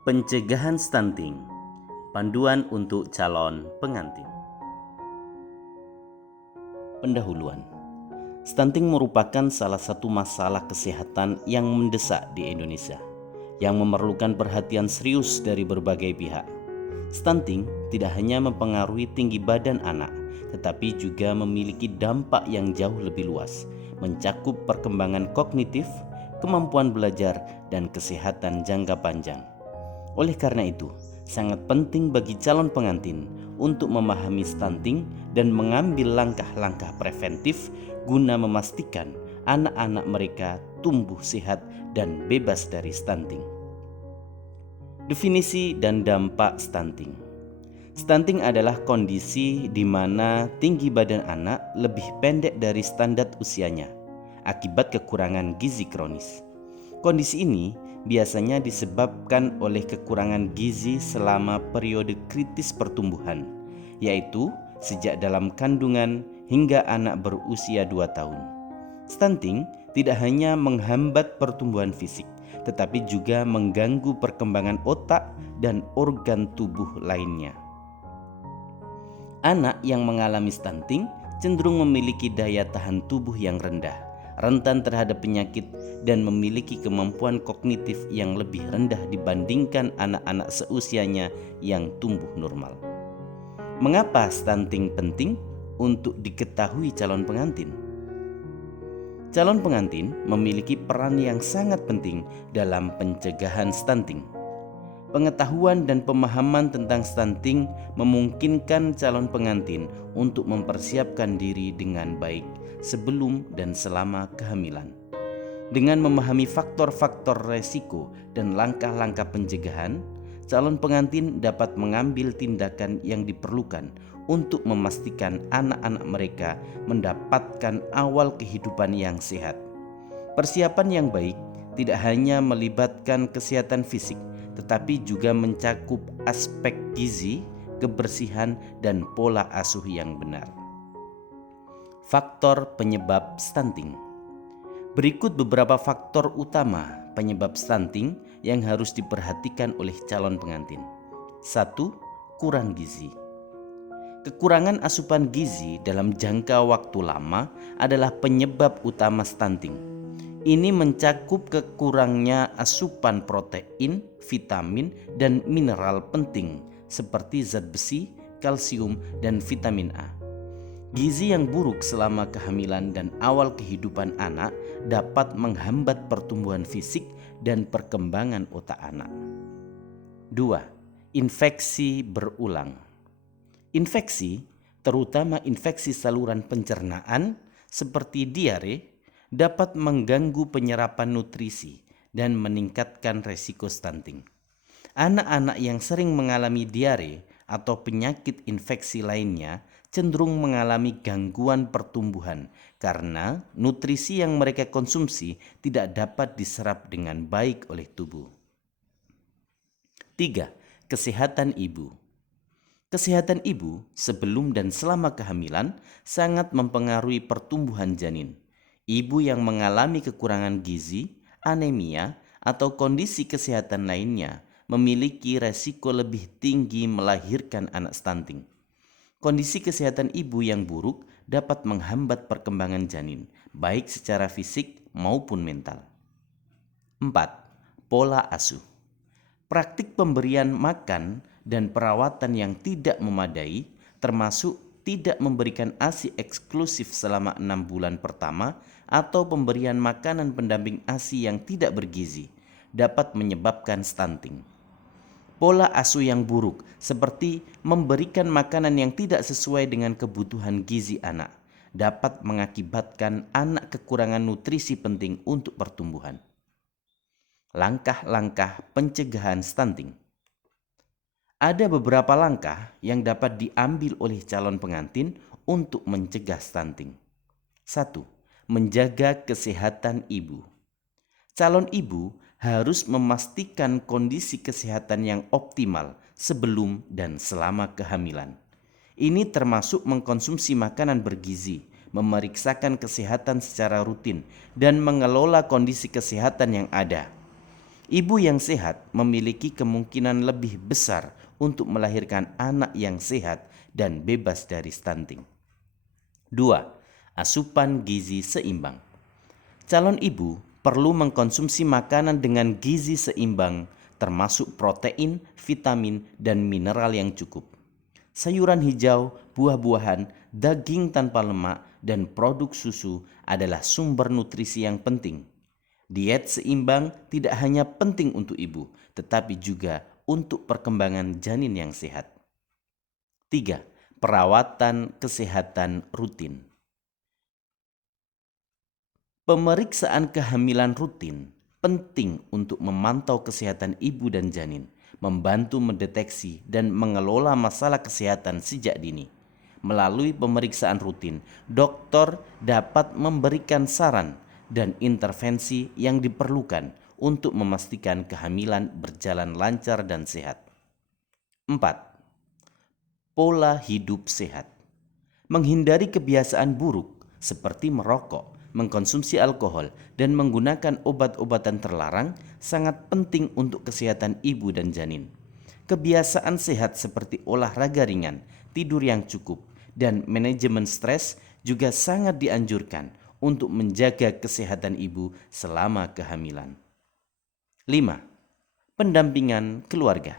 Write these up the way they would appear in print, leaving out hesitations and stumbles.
Pencegahan stunting, panduan untuk calon pengantin. Pendahuluan. Stunting merupakan salah satu masalah kesehatan yang mendesak di Indonesia, yang memerlukan perhatian serius dari berbagai pihak. Stunting tidak hanya mempengaruhi tinggi badan anak, tetapi juga memiliki dampak yang jauh lebih luas, mencakup perkembangan kognitif, kemampuan belajar, dan kesehatan jangka panjang. Oleh karena itu, sangat penting bagi calon pengantin untuk memahami stunting dan mengambil langkah-langkah preventif guna memastikan anak-anak mereka tumbuh sehat dan bebas dari stunting. Definisi dan dampak stunting. Stunting adalah kondisi di mana tinggi badan anak lebih pendek dari standar usianya akibat kekurangan gizi kronis. Kondisi ini biasanya disebabkan oleh kekurangan gizi selama periode kritis pertumbuhan, yaitu sejak dalam kandungan hingga anak berusia 2 tahun. Stunting tidak hanya menghambat pertumbuhan fisik, tetapi juga mengganggu perkembangan otak dan organ tubuh lainnya. Anak yang mengalami stunting cenderung memiliki daya tahan tubuh yang rendah, rentan terhadap penyakit, dan memiliki kemampuan kognitif yang lebih rendah dibandingkan anak-anak seusianya yang tumbuh normal. Mengapa stunting penting untuk diketahui calon pengantin? Calon pengantin memiliki peran yang sangat penting dalam pencegahan stunting. Pengetahuan dan pemahaman tentang stunting memungkinkan calon pengantin untuk mempersiapkan diri dengan baik sebelum dan selama kehamilan. Dengan memahami faktor-faktor resiko dan langkah-langkah pencegahan, calon pengantin dapat mengambil tindakan yang diperlukan untuk memastikan anak-anak mereka mendapatkan awal kehidupan yang sehat. Persiapan yang baik tidak hanya melibatkan kesehatan fisik, tetapi juga mencakup aspek gizi, kebersihan, dan pola asuh yang benar. Faktor penyebab stunting. Berikut beberapa faktor utama penyebab stunting yang harus diperhatikan oleh calon pengantin. 1. Kurang gizi. Kekurangan asupan gizi dalam jangka waktu lama adalah penyebab utama stunting. Ini mencakup kekurangnya asupan protein, vitamin, dan mineral penting seperti zat besi, kalsium, dan vitamin A. Gizi yang buruk selama kehamilan dan awal kehidupan anak dapat menghambat pertumbuhan fisik dan perkembangan otak anak. 2. Infeksi berulang. Infeksi, terutama infeksi saluran pencernaan seperti diare, dapat mengganggu penyerapan nutrisi dan meningkatkan resiko stunting. Anak-anak yang sering mengalami diare atau penyakit infeksi lainnya cenderung mengalami gangguan pertumbuhan karena nutrisi yang mereka konsumsi tidak dapat diserap dengan baik oleh tubuh. 3. Kesehatan ibu. Kesehatan ibu sebelum dan selama kehamilan sangat mempengaruhi pertumbuhan janin. Ibu yang mengalami kekurangan gizi, anemia, atau kondisi kesehatan lainnya memiliki resiko lebih tinggi melahirkan anak stunting. Kondisi kesehatan ibu yang buruk dapat menghambat perkembangan janin, baik secara fisik maupun mental. 4. Pola asuh. Praktik pemberian makan dan perawatan yang tidak memadai, termasuk tidak memberikan ASI eksklusif selama 6 bulan pertama atau pemberian makanan pendamping ASI yang tidak bergizi, dapat menyebabkan stunting. Pola asuh yang buruk seperti memberikan makanan yang tidak sesuai dengan kebutuhan gizi anak dapat mengakibatkan anak kekurangan nutrisi penting untuk pertumbuhan. Langkah-langkah pencegahan stunting. Ada beberapa langkah yang dapat diambil oleh calon pengantin untuk mencegah stunting. 1. Menjaga kesehatan ibu. Calon ibu harus memastikan kondisi kesehatan yang optimal sebelum dan selama kehamilan. Ini termasuk mengkonsumsi makanan bergizi, memeriksakan kesehatan secara rutin, dan mengelola kondisi kesehatan yang ada. Ibu yang sehat memiliki kemungkinan lebih besar untuk melahirkan anak yang sehat dan bebas dari stunting. 2. Asupan gizi seimbang. Calon ibu perlu mengkonsumsi makanan dengan gizi seimbang, termasuk protein, vitamin, dan mineral yang cukup. Sayuran hijau, buah-buahan, daging tanpa lemak, dan produk susu adalah sumber nutrisi yang penting. Diet seimbang tidak hanya penting untuk ibu, tetapi juga untuk perkembangan janin yang sehat. 3. Perawatan kesehatan rutin. Pemeriksaan kehamilan rutin penting untuk memantau kesehatan ibu dan janin, membantu mendeteksi dan mengelola masalah kesehatan sejak dini. Melalui pemeriksaan rutin, dokter dapat memberikan saran dan intervensi yang diperlukan untuk memastikan kehamilan berjalan lancar dan sehat. 4. Pola hidup sehat. Menghindari kebiasaan buruk seperti merokok, mengkonsumsi alkohol, dan menggunakan obat-obatan terlarang sangat penting untuk kesehatan ibu dan janin. Kebiasaan sehat seperti olahraga ringan, tidur yang cukup, dan manajemen stres juga sangat dianjurkan untuk menjaga kesehatan ibu selama kehamilan. 5. Pendampingan keluarga.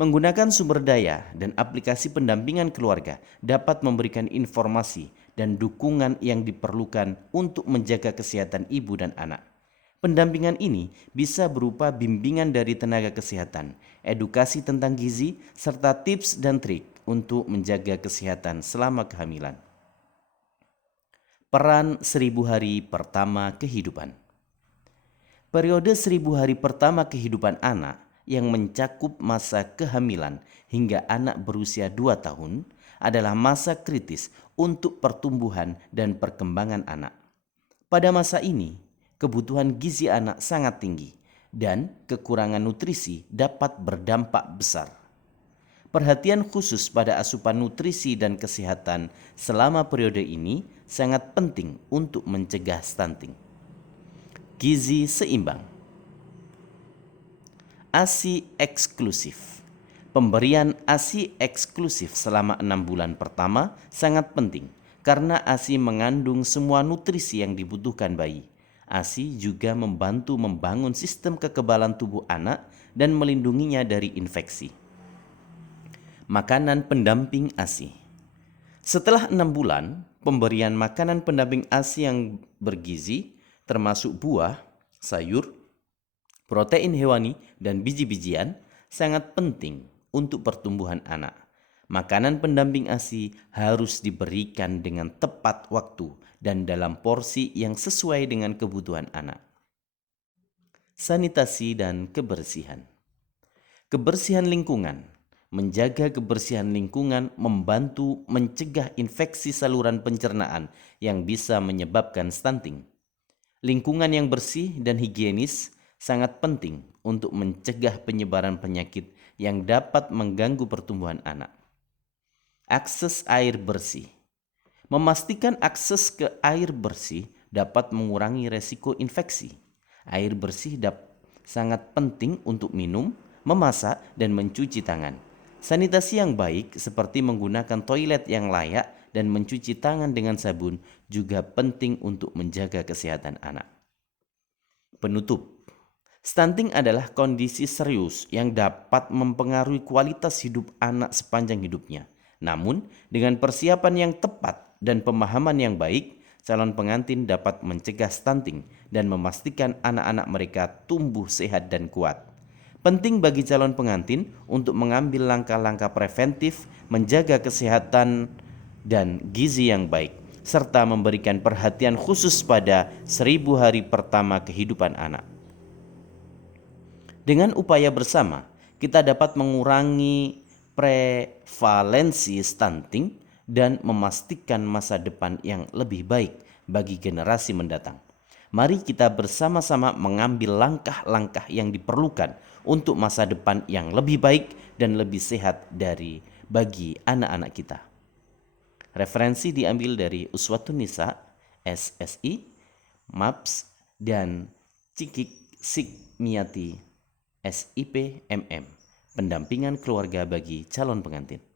Menggunakan sumber daya dan aplikasi pendampingan keluarga dapat memberikan informasi dan dukungan yang diperlukan untuk menjaga kesehatan ibu dan anak. Pendampingan ini bisa berupa bimbingan dari tenaga kesehatan, edukasi tentang gizi, serta tips dan trik untuk menjaga kesehatan selama kehamilan. Peran 1000 hari pertama kehidupan. Periode 1000 hari pertama kehidupan anak yang mencakup masa kehamilan hingga anak berusia 2 tahun adalah masa kritis untuk pertumbuhan dan perkembangan anak. Pada masa ini, kebutuhan gizi anak sangat tinggi dan kekurangan nutrisi dapat berdampak besar. Perhatian khusus pada asupan nutrisi dan kesehatan selama periode ini sangat penting untuk mencegah stunting. Gizi seimbang. ASI eksklusif. Pemberian ASI eksklusif selama 6 bulan pertama sangat penting karena ASI mengandung semua nutrisi yang dibutuhkan bayi. ASI juga membantu membangun sistem kekebalan tubuh anak dan melindunginya dari infeksi. Makanan pendamping ASI. Setelah 6 bulan, pemberian makanan pendamping ASI yang bergizi termasuk buah, sayur, protein hewani, dan biji-bijian sangat penting untuk pertumbuhan anak. Makanan pendamping ASI harus diberikan dengan tepat waktu dan dalam porsi yang sesuai dengan kebutuhan anak. Sanitasi dan kebersihan. Kebersihan lingkungan. Menjaga kebersihan lingkungan membantu mencegah infeksi saluran pencernaan yang bisa menyebabkan stunting. Lingkungan yang bersih dan higienis sangat penting untuk mencegah penyebaran penyakit yang dapat mengganggu pertumbuhan anak. Akses air bersih. Memastikan akses ke air bersih dapat mengurangi resiko infeksi. Air bersih sangat penting untuk minum, memasak, dan mencuci tangan. Sanitasi yang baik seperti menggunakan toilet yang layak dan mencuci tangan dengan sabun juga penting untuk menjaga kesehatan anak. Penutup. Stunting adalah kondisi serius yang dapat mempengaruhi kualitas hidup anak sepanjang hidupnya. Namun, dengan persiapan yang tepat dan pemahaman yang baik, calon pengantin dapat mencegah stunting dan memastikan anak-anak mereka tumbuh sehat dan kuat. Penting bagi calon pengantin untuk mengambil langkah-langkah preventif, menjaga kesehatan dan gizi yang baik, serta memberikan perhatian khusus pada 1000 hari pertama kehidupan anak. Dengan upaya bersama, kita dapat mengurangi prevalensi stunting dan memastikan masa depan yang lebih baik bagi generasi mendatang. Mari kita bersama-sama mengambil langkah-langkah yang diperlukan untuk masa depan yang lebih baik dan lebih sehat bagi anak-ack kita. Referensi diambil dari Uswatun Nisa, SSI, MAPS, dan Cikik Sikmiati SIPMM, pendampingan keluarga bagi calon pengantin.